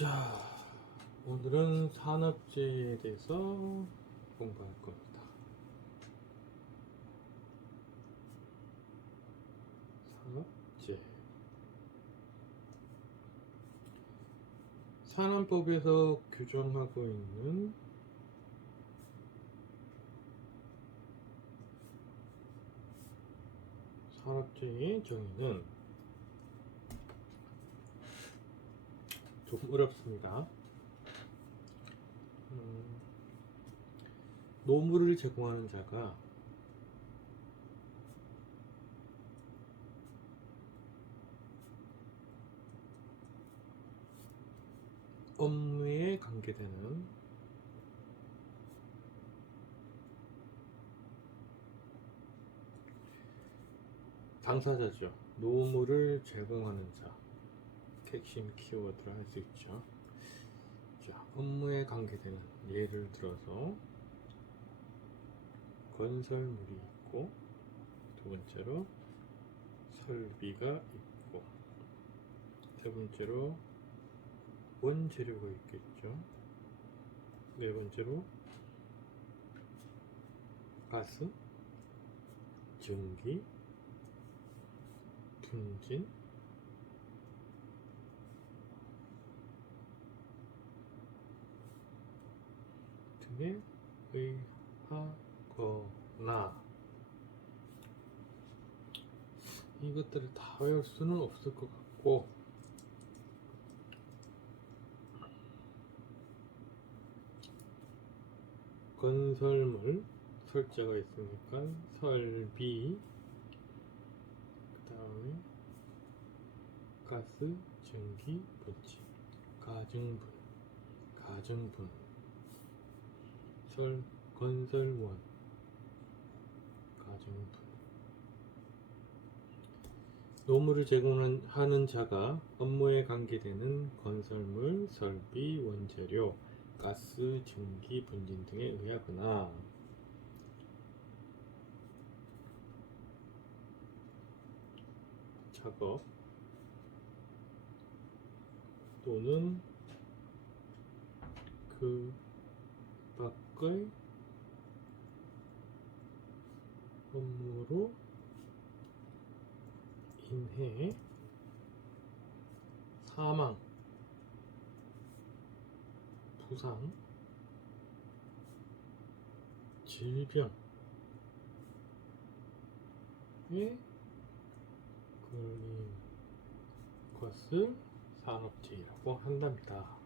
자, 오늘은 산업재해에 대해서 공부할 겁니다. 산업재해. 산안법에서 규정하고 있는 산업재해의 정의는 좀 어렵습니다. 노무를 제공하는 자가 업무에 관계되는 당사자죠. 노무를 제공하는 자. 핵심 키워드를 할 수 있죠. 자, 업무에 관계되는 예를 들어서 건설물이 있고, 두 번째로 설비가 있고, 세 번째로 원재료가 있겠죠. 네 번째로 가스, 전기, 분진, 등에 의하거나. 이것들을 다 외울 수는 없을 것 같고, 건설물 설자가 있으니까 설비, 그 다음에 가스, 전기, 분진, 가정분, 건설원, 가정분. 노무를 제공하는 자가 업무에 관계되는 건설물, 설비, 원재료, 가스, 전기, 분진 등에 의하거나 작업 또는 그 밖의 업무로 인해 사망, 부상, 질병에 걸린 것을 산업재해라고 한답니다.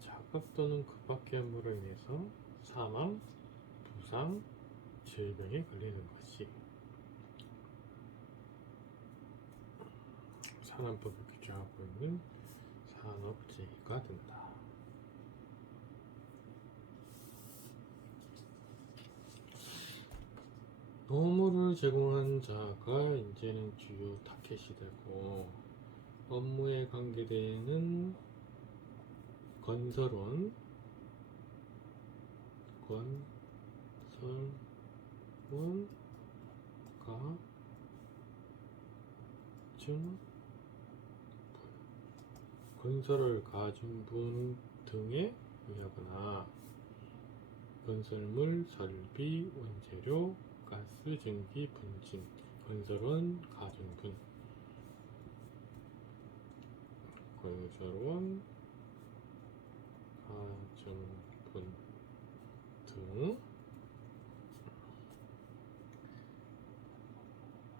작업 또는 그 밖의 업무로 인해서 사망, 부상, 질병에 걸리는 것이 산안법을 규정하고 있는 산업재해가 된다. 노무를 제공한 자가 이제는 주요 타겟이 되고, 업무에 관계되는 건설원, 건설을 가진 분 등에 의하거나 건설물, 설비, 원재료, 가스, 전기, 분진, 건설원, 가정분, 건설원, 가정분 등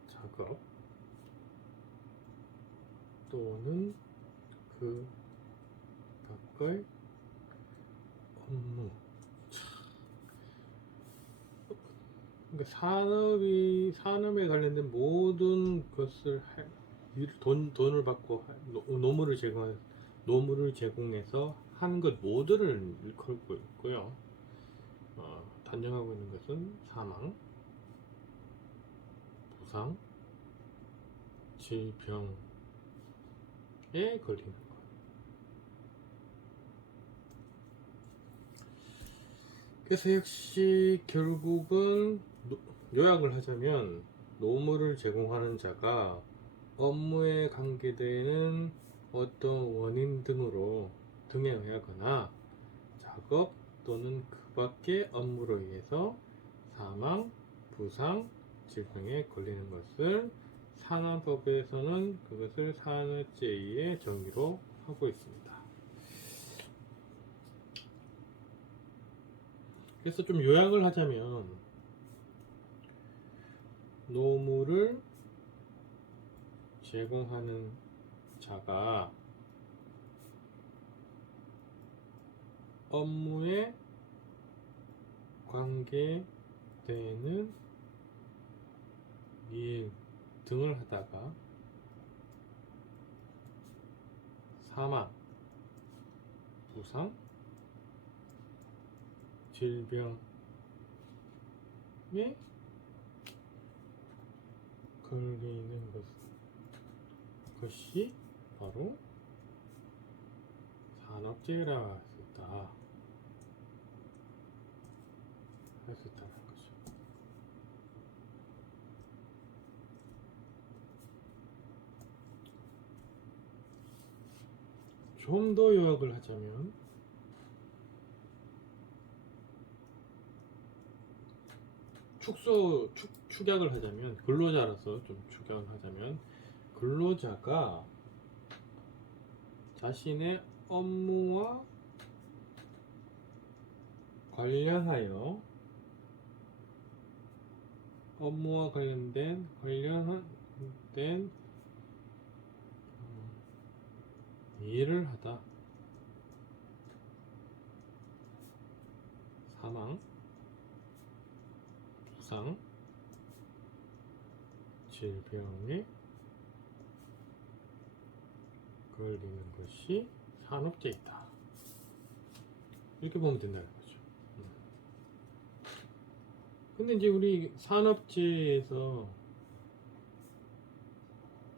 작업 또는 그 밖의 업무. 그러니까 산업에 관련된 모든 것을 돈을 받고 노무를 제공해서 하는 것 모두를 일컬고 있고요. 단정하고 있는 것은 사망, 부상, 질병에 걸리는 것. 그래서 역시 결국은 요약을 하자면, 노무를 제공하는 자가 업무에 관계되는 어떤 원인 등에 의하거나 작업 또는 그 밖의 업무로 인해서 사망, 부상, 질병에 걸리는 것을 산업법에서는 그것을 산업재해의 정의로 하고 있습니다. 그래서 좀 요약을 하자면 노무를 제공하는 자가 업무에 관계되는 일 등을 하다가 사망, 부상, 질병에 걸리는 것이 바로 산업재해라고 할 수 있다는 거죠. 좀 더 요약을 하자면 축약을 하자면 근로자로서 좀 축약을 하자면 근로자가 자신의 업무와 관련된 일을 하다 사망, 부상, 질병에 걸리는 것이 산업재해이다. 이렇게 보면 된다는 거죠. 근데 이제 우리 산업재해에서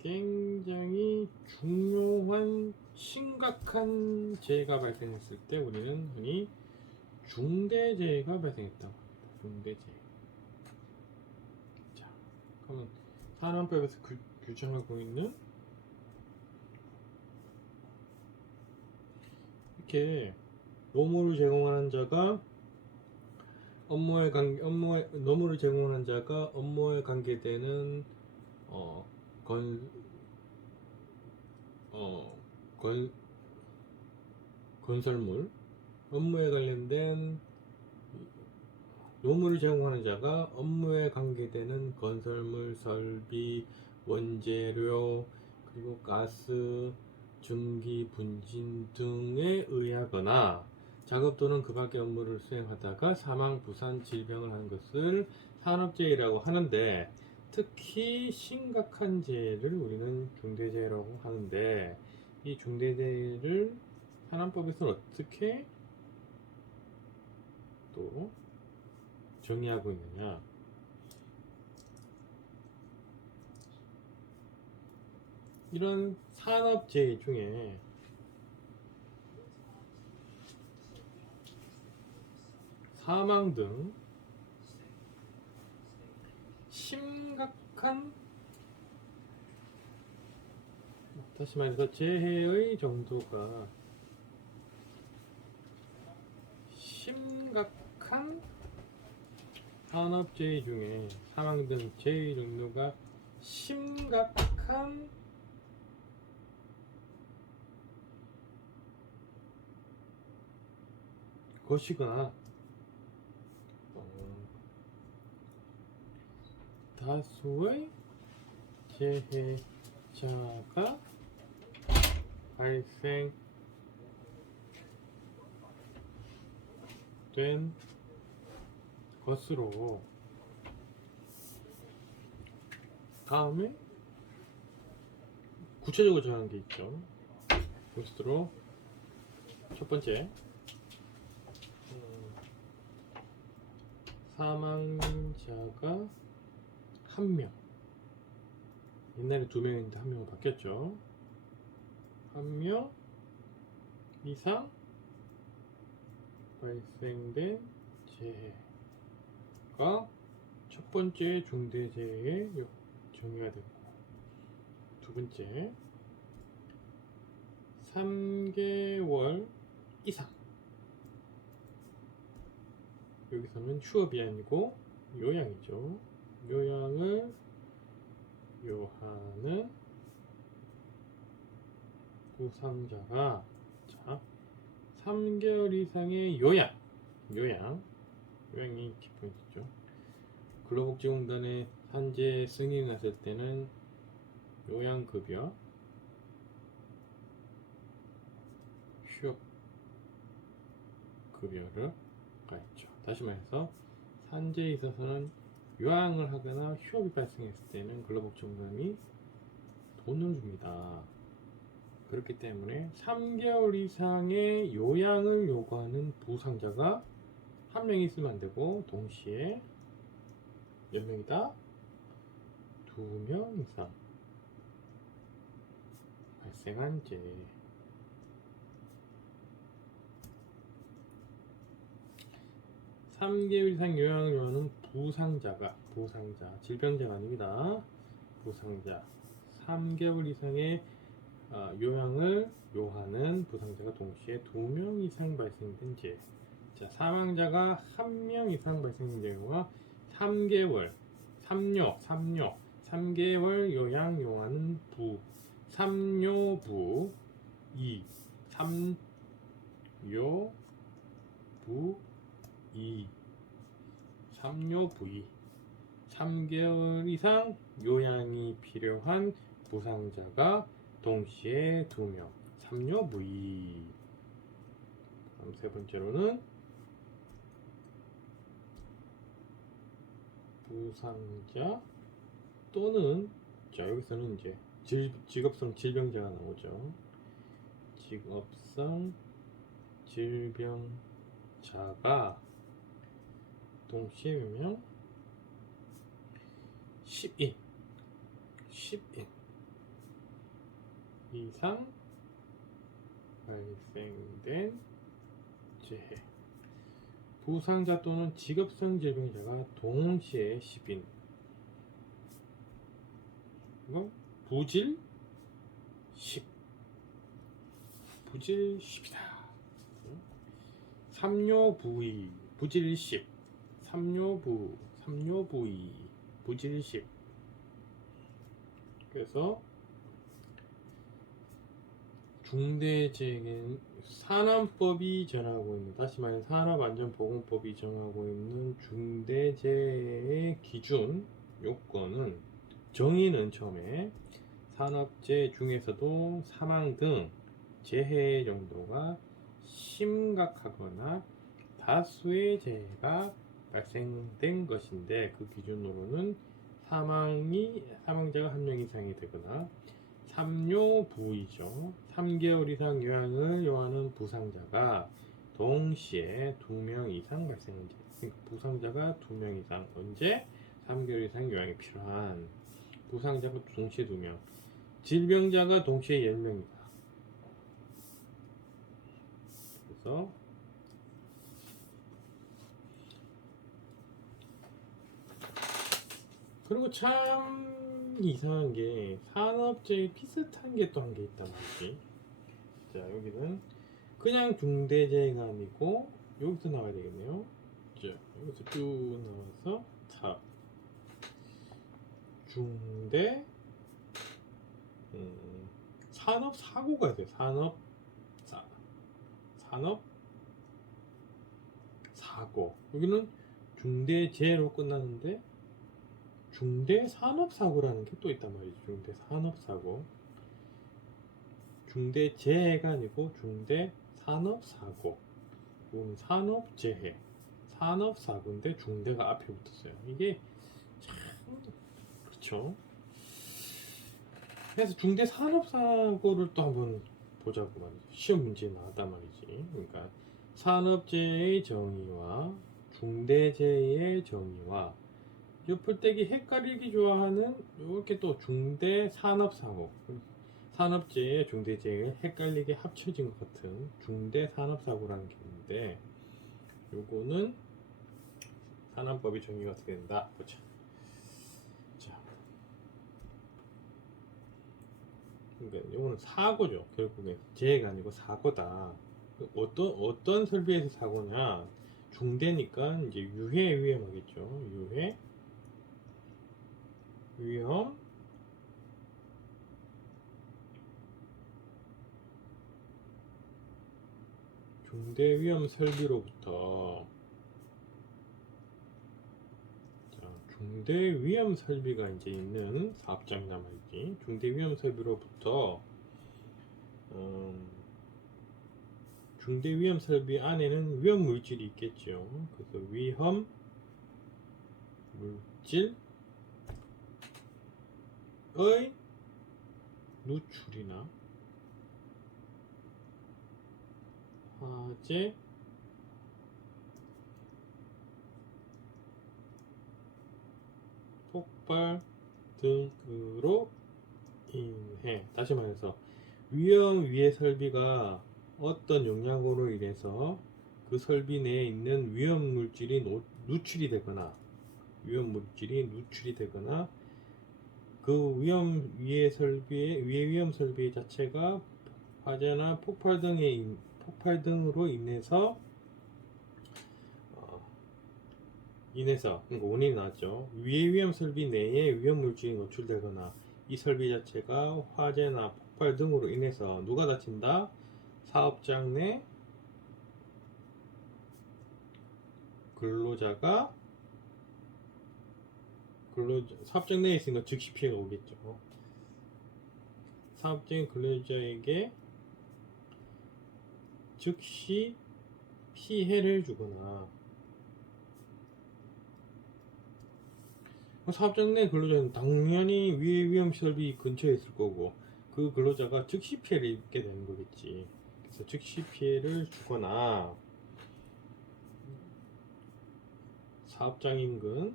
굉장히 중요한 심각한 재해가 발생했을 때 우리는 흔히 중대재해가 발생했다고 합니다. 중대재해. 자, 그러면 산업법에서 규정하고 있는 이렇게 노무를 제공하는 자가 노무를 제공하는 자가 업무에 관계되는 건설물 업무에 관련된 노무를 제공하는 자가 업무에 관계되는 건설물, 설비, 원재료, 그리고 가스, 전기, 분진 등에 의하거나 작업 또는 그 밖의 업무를 수행하다가 사망, 부상, 질병을 하는 것을 산업재해라고 하는데 특히 심각한 재해를 우리는 중대재해라고 하는데 이 중대재해를 산업법에서는 어떻게 또 정의하고 있느냐? 이런 산업재해 중에 사망 등 심각한 다시 말해서 재해의 정도가 심각한 산업재해 중에 사망 등 재해 정도가 심각한 것이거나 다수의 재해자가 발생된 것으로 다음에 구체적으로 정한 게 있죠. 것으로 첫 번째 사망자가 한 명, 옛날에 두 명인데 한 명으로 바뀌었죠. 한 명 이상 발생된 재해가 첫 번째 중대재해의 정의가 되고 두 번째 3개월 이상. 여기서는 휴업이 아니고 요양이죠. 요양을 요하는 부상자가, 자, 3개월 이상의 요양이 키포인트죠. 근로복지공단에 산재 승인이 났을 때는 요양급여, 휴업급여를 가했죠. 다시 말해서 산재에 있어서는 요양을 하거나 휴업이 발생했을 때는 근로복지공단이 돈을 줍니다. 그렇기 때문에 3개월 이상의 요양을 요구하는 부상자가 한 명 있으면 안 되고, 동시에 몇 명이다? 2명 이상 발생한 제. 3개월 이상 요양을 요하는 부상자, 질병자가 아닙니다. 부상자. 3개월 이상의 요양을 요하는 부상자가 동시에 2명 이상 발생된 제. 자, 사망자가 1명 이상 발생된 경우가 3개월, 3개월 요양 요하는 부, 3요부 2, 3요부 2, 3요부 2. 3개월 이상 요양이 필요한 부상자가 동시에 2명, 3요부 2. 그럼 세 번째로는 부상자 또는, 자, 여기서는 이제 직업성 질병자가 나오죠. 직업성 질병자가 동시에 몇 명? 10인 이상 발생된 재해. 부상자 또는 직업성 질병자가 동시에 10인. 이건 부질 10. 부질 10이다. 3요부의 부질 10. 3요부의 부질 10. 그래서 중대재해는 산안법이 정하고 있는, 다시 말해 산업안전보건법이 정하고 있는 중대재해의 기준 요건은, 정의는 처음에 산업재해 중에서도 사망 등 재해 정도가 심각하거나 다수의 재해가 발생된 것인데, 그 기준으로는 사망자가 1명 이상이 되거나 3요부이죠. 3개월 이상 요양을 요하는 부상자가 동시에 2명 이상 발생한 재. 그러니까 부상자가 2명 이상, 언제? 3개월 이상 요양이 필요한 부상자가 동시에 2명, 질병자가 동시에 10명이다. 그래서 그리고 참 이상한 게 산업재해 비슷한 게 또 한 게 있단 말이지. 자, 여기는 그냥 중대재해가 아니고 여기서 나와야 되겠네요. 자, 여기서 쭉 나와서 탑 중대 산업사고가 돼요. 산업사고. 여기는 중대재해로 끝났는데 중대산업사고라는 게 또 있단 말이죠. 중대산업사고. 중대재해가 아니고 중대산업사고. 이건 산업재해, 산업사고인데 중대가 앞에 붙었어요. 이게 참 그렇죠. 그래서 중대산업사고를 또 한번 보자고 말이죠. 시험 문제에 나왔단 말이지. 그러니까 산업재해의 정의와 중대재해의 정의와 풀떼기 헷갈리기 좋아하는 이렇게 또 중대산업사고, 산업재해, 중대재해를 헷갈리게 합쳐진 것 같은 중대산업사고라는 게 있는데, 요거는 산안법이 정의가 어떻게 된다. 보자. 자, 그러니까 이거는 사고죠. 결국엔 재해가 아니고 사고다. 어떤 설비에서 사고냐? 중대니까 이제 유해 위험하겠죠. 유해 위험 중대 위험 설비로부터 중대 위험 설비가 이제 있는 사업장이 남아있지. 중대 위험 설비로부터 중대 위험 설비 안에는 위험 물질이 있겠죠. 그래서 위험 물질의 누출이나 화재 폭발 등으로 인해, 다시 말해서 위험 위해 설비가 어떤 영향으로 인해서 그 설비 내에 있는 위험 물질이 누출이 되거나 그 위험 위해 설비의 위험 설비 자체가 화재나 폭발 등으로 인해서 그러니까 원인이 나왔죠. 위험 설비 내에 위험 물질이 노출되거나 이 설비 자체가 화재나 폭발 등으로 인해서 누가 다친다? 사업장 내 근로자가 사업장 내에 있으니까 즉시 피해가 오겠죠. 사업장 근로자에게 즉시 피해를 주거나, 사업장 내 근로자는 당연히 위험 설비 근처에 있을 거고 그 근로자가 즉시 피해를 입게 되는 거겠지. 그래서 즉시 피해를 주거나 사업장 인근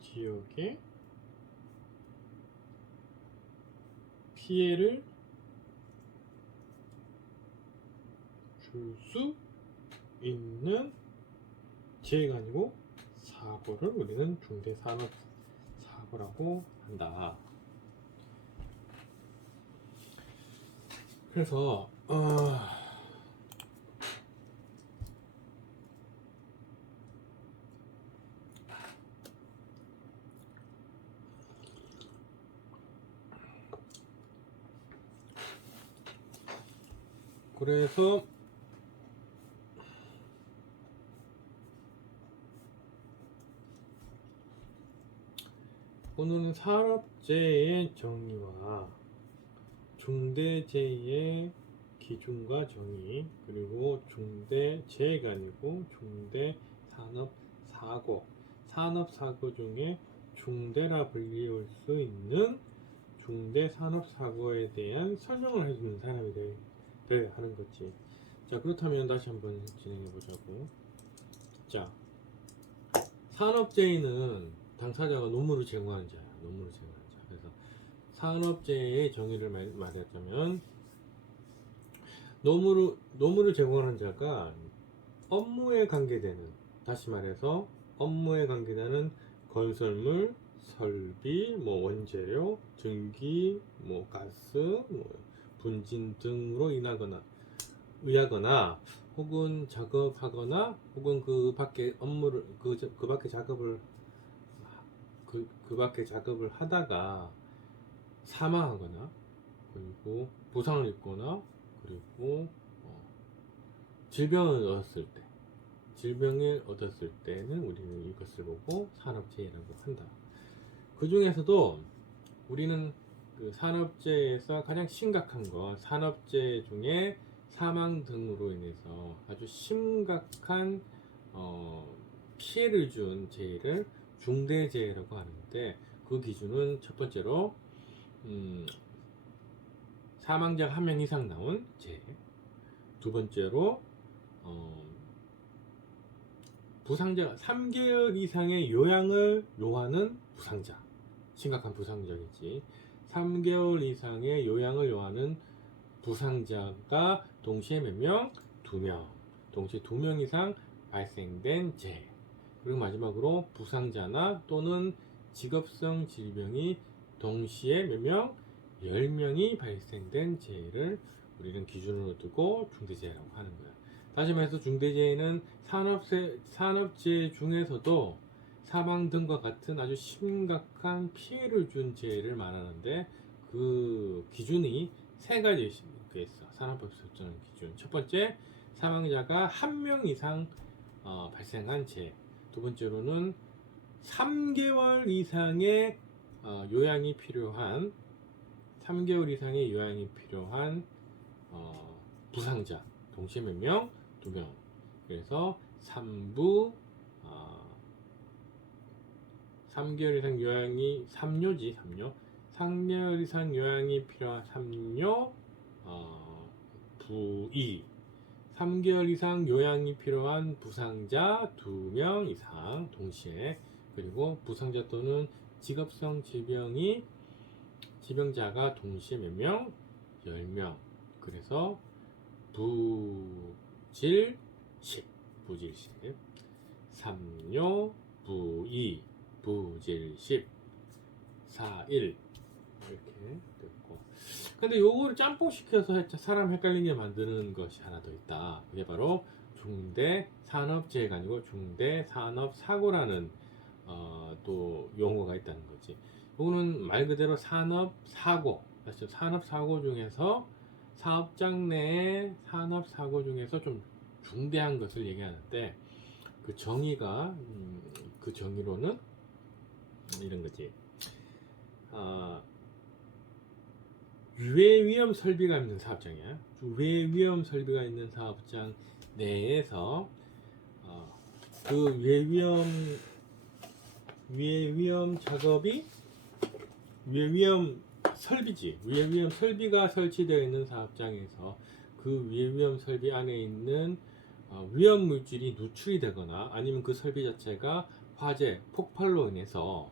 지역에 피해를 줄 수 있는 재해가 아니고 사고를 우리는 중대산업 사고라고 한다. 그래서 오늘은 산업재해의 정의와 중대재해의 기준과 정의, 그리고 중대재해가 아니고 중대산업사고, 산업사고 중에 중대라 불리울 수 있는 중대산업사고에 대한 설명을 해주는 사람이 돼야 하는 거지. 자, 그렇다면 다시 한번 진행해 보자고. 자, 산업재해는 당사자가 노무를 제공하는 자야. 그래서 산업재해의 정의를 말하자면 노무를 제공하는 자가 업무에 관계되는, 다시 말해서 업무에 관계되는 건설물, 설비, 원재료, 전기, 가스, 분진 등으로 의하거나 혹은 작업하거나 혹은 그 밖에 작업을 하다가 사망하거나 그리고 부상을 입거나 그리고 질병을 얻었을 때는 우리는 이것을 보고 산업재해라고 한다. 그 중에서도 우리는 그 산업재해에서 가장 심각한 거, 산업재해 중에 사망 등으로 인해서 아주 심각한 피해를 준 재해를 중대재해라고 하는데, 그 기준은 첫 번째로 사망자 1명 이상 나온 재해, 두 번째로 부상자 3개월 이상의 요양을 요하는 부상자, 심각한 부상자겠지. 3개월 이상의 요양을 요하는 부상자가 동시에 몇 명? 2명. 동시에 2명 이상 발생된 재해. 그리고 마지막으로 부상자나 또는 직업성 질병이 동시에 몇 명? 10명이 발생된 재해를 우리는 기준으로 두고 중대재해라고 하는 거야. 다시 말해서 중대재해는 산업재해 중에서도 사망 등과 같은 아주 심각한 피해를 준 재해를 말하는데 그 기준이 세 가지 있어. 산업법 설정 기준. 첫 번째, 사망자가 한 명 이상 발생한 재해. 두 번째로는 3개월 이상의 요양이 필요한 3개월 이상의 요양이 필요한 부상자. 동시에 몇 명? 2명. 그래서 3부 3개월 이상 요양이 3료지 3료. 3개월 이상 요양이 필요한 3료 부이 3개월 이상 요양이 필요한 부상자 2명 이상 동시에 그리고 부상자 또는 직업성 지병자가 동시에 몇 명? 10명. 그래서 부질십 3료 부이 부질십 4일 이렇게 됐고, 근데 요거를 짬뽕 시켜서 사람 헷갈리게 만드는 것이 하나 더 있다. 그게 바로 중대 산업재해가 아니고 중대 산업사고라는 또 용어가 있다는 거지. 요거는 말 그대로 산업사고, 산업사고 중에서 사업장 내의 산업사고 중에서 좀 중대한 것을 얘기하는데, 그 정의가 그 정의로는 이런 거지. 유해위험 설비가 있는 사업장이야. 유해위험 설비가 있는 사업장 내에서 그 유해위험 작업이 유해위험 설비지. 유해위험 설비가 설치되어 있는 사업장에서 그 유해위험 설비 안에 있는 위험 물질이 누출이 되거나 아니면 그 설비 자체가 화재, 폭발로 인해서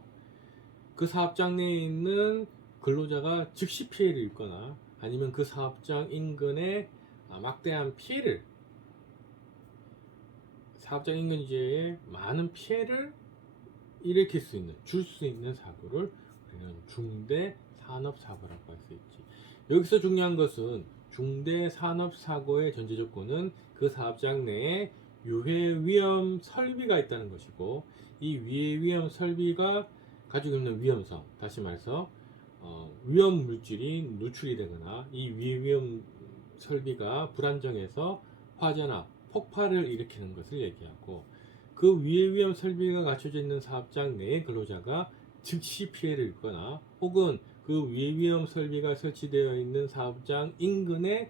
그 사업장 내에 있는 근로자가 즉시 피해를 입거나 아니면 그 사업장 인근에 막대한 피해를, 사업장 인근지에 많은 피해를 일으킬 수 있는, 줄 수 있는 사고를 우리는 중대 산업사고라고 할 수 있지. 여기서 중요한 것은 중대 산업사고의 전제 조건은 그 사업장 내에 유해위험 설비가 있다는 것이고, 이 유해위험 설비가 가지고 있는 위험성, 다시 말해서 위험 물질이 누출이 되거나 이 위험 설비가 불안정해서 화재나 폭발을 일으키는 것을 얘기하고, 그 위험 설비가 갖춰져 있는 사업장 내의 근로자가 즉시 피해를 입거나 혹은 그 위험 설비가 설치되어 있는 사업장 인근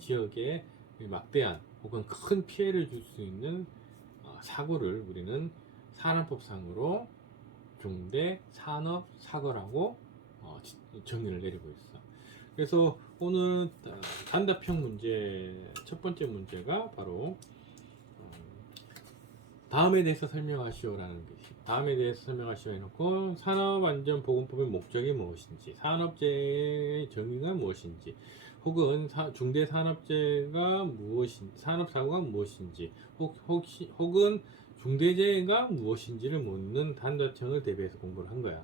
지역에 막대한 혹은 큰 피해를 줄 수 있는 사고를 우리는 산업법상으로 중대 산업 사고라고 정의를 내리고 있어. 그래서 오늘 단답형 문제 첫 번째 문제가 바로 다음에 대해서 설명하시오라는 것이, 다음에 대해서 설명하시오 해놓고 산업안전보건법의 목적이 무엇인지, 산업재해의 정의가 무엇인지, 혹은 중대 산업재해가 무엇인지, 산업사고가 무엇인지, 혹은 중대재해가 무엇인지를 묻는 단답형을 대비해서 공부를 한 거야.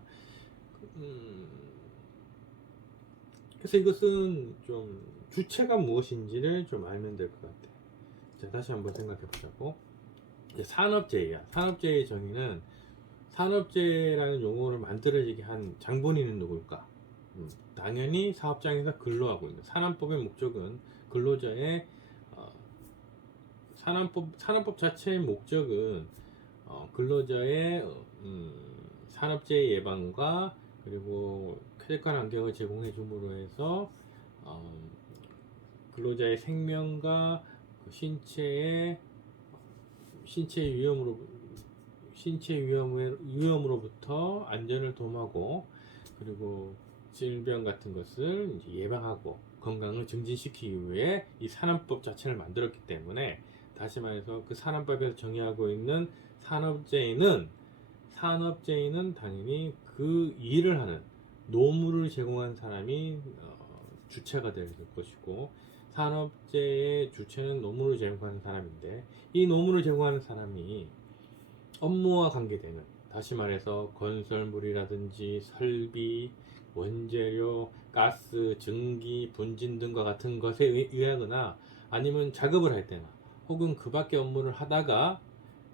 그래서 이것은 좀 주체가 무엇인지를 좀 알면 될 것 같아. 자, 다시 한번 생각해 보자고. 산업재해야. 산업재해의 정의는, 산업재해라는 용어를 만들어지게 한 장본인은 누굴까? 당연히 사업장에서 근로하고 있는, 산업법의 목적은 근로자의 산업법 자체의 목적은 근로자의 산업재해 예방과 그리고 쾌적한 환경을 제공해 줌으로 해서 근로자의 생명과 그 신체 위험으로부터 안전을 도모하고, 그리고 질병 같은 것을 이제 예방하고 건강을 증진시키기 위해 이 산업법 자체를 만들었기 때문에, 다시 말해서 그 산업법에서 정의하고 있는 산업재해는 당연히 그 일을 하는 노무를 제공한 사람이 주체가 될 것이고, 산업재해의 주체는 노무를 제공하는 사람인데, 이 노무를 제공하는 사람이 업무와 관계되는, 다시 말해서 건설물이라든지 설비, 원재료, 가스, 증기, 분진 등과 같은 것에 의하거나 아니면 작업을 할 때나 혹은 그 밖의 업무를 하다가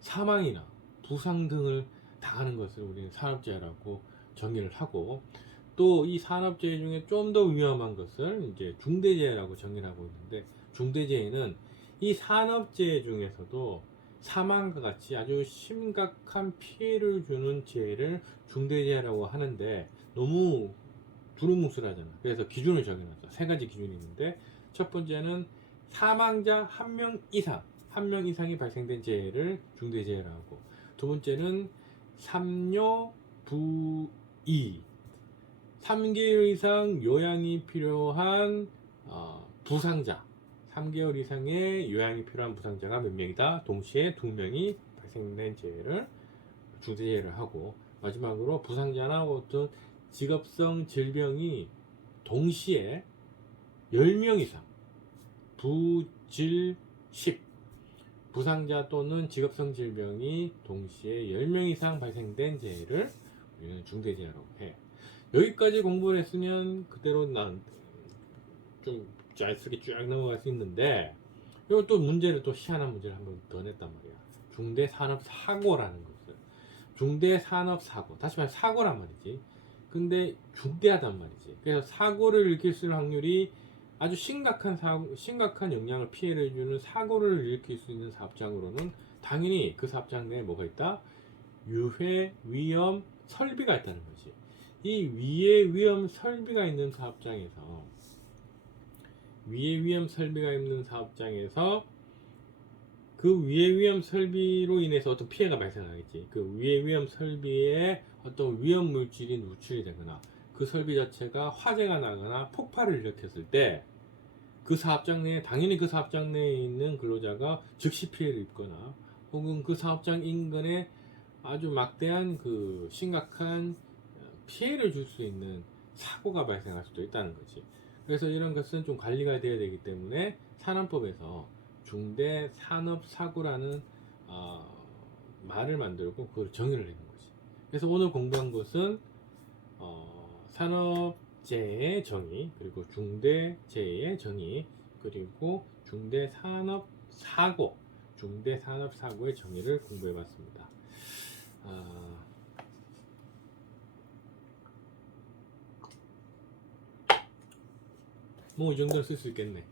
사망이나 부상 등을 당하는 것을 우리는 산업재해라고 정의를 하고, 또 이 산업재해 중에 좀 더 위험한 것을 이제 중대재해라고 정의를 하고 있는데, 중대재해는 이 산업재해 중에서도 사망과 같이 아주 심각한 피해를 주는 재해를 중대재해라고 하는데, 너무 두루뭉술하잖아. 그래서 기준을 정해놨어. 세 가지 기준이 있는데, 첫 번째는 사망자 한 명 이상, 한 명 이상이 발생된 재해를 중대재해라고 하고, 두 번째는 삼요 부이, 3개월 이상 요양이 필요한 부상자, 3개월 이상의 요양이 필요한 부상자가 몇 명이다? 동시에 2명이 발생된 재해를 중대재해를 하고, 마지막으로 부상자나 어떤 직업성 질병이 동시에 10명 이상, 부질식, 부상자 또는 직업성 질병이 동시에 10명 이상 발생된 재해를 우리는 중대재해라고 해. 여기까지 공부를 했으면 그대로 난 좀 짤쓰게 쫙 넘어갈 수 있는데, 그리고 또 문제를, 또 희한한 문제를 한번 더 냈단 말이야. 중대산업사고라는 것을. 중대산업사고, 다시 말해 사고란 말이지. 근데 중대하단 말이지. 그래서 사고를 일으킬 수 있는 확률이 아주 심각한 영향을, 피해를 주는 사고를 일으킬 수 있는 사업장으로는 당연히 그 사업장 내에 뭐가 있다? 유해 위험 설비가 있다는 거지. 이 위해 위험 설비가 있는 사업장에서, 그 위해 위험 설비로 인해서 어떤 피해가 발생하겠지. 그 위해 위험 설비에 어떤 위험 물질이 누출이 되거나 그 설비 자체가 화재가 나거나 폭발을 일으켰을 때, 그 사업장 내에, 당연히 그 사업장 내에 있는 근로자가 즉시 피해를 입거나 혹은 그 사업장 인근에 아주 막대한 그 심각한 피해를 줄 수 있는 사고가 발생할 수도 있다는 거지. 그래서 이런 것은 좀 관리가 되어야 되기 때문에 산업법에서 중대산업사고라는 말을 만들고 그걸 정의를 내는 거지. 그래서 오늘 공부한 것은 산업재해의 정의, 그리고 중대재해의 정의, 그리고 중대산업사고의 정의를 공부해봤습니다. 뭐 이 정도는 쓸 수 있겠네.